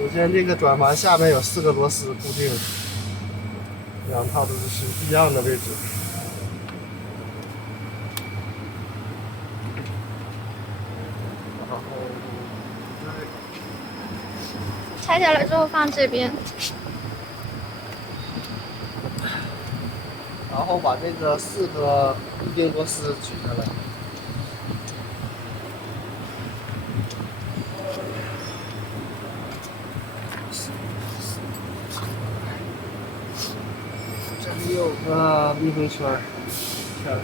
首先，这个转盘下面有4个螺丝固定，两套都是一样的位置。然后拆下来之后放这边。然后把这个4个固定螺丝取下来。这里有个密封圈，漂亮。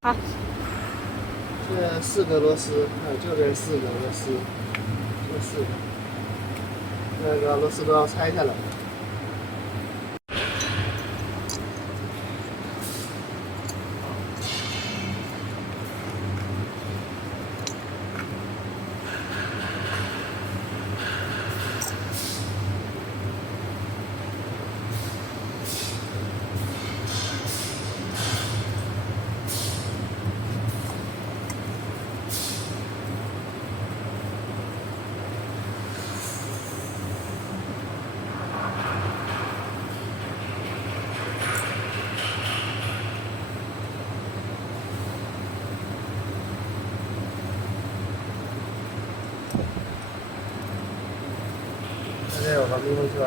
好，这4个螺丝，还有这边4个螺丝，这4个，那个螺丝都要拆下来。这边有个密封圈。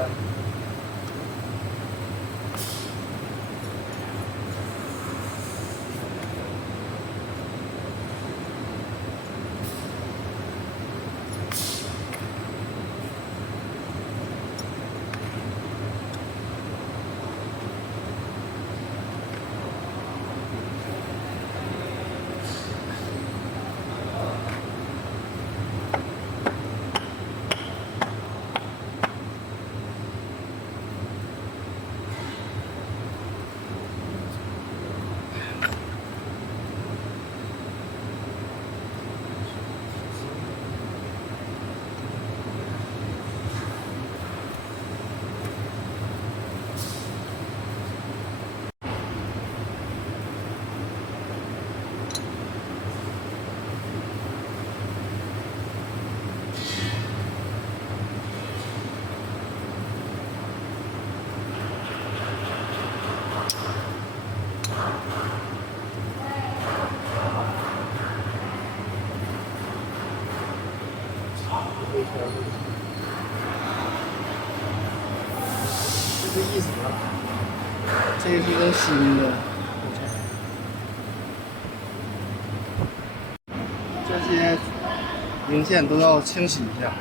就这意思得了。这是个新的，这些零件都要清洗一下。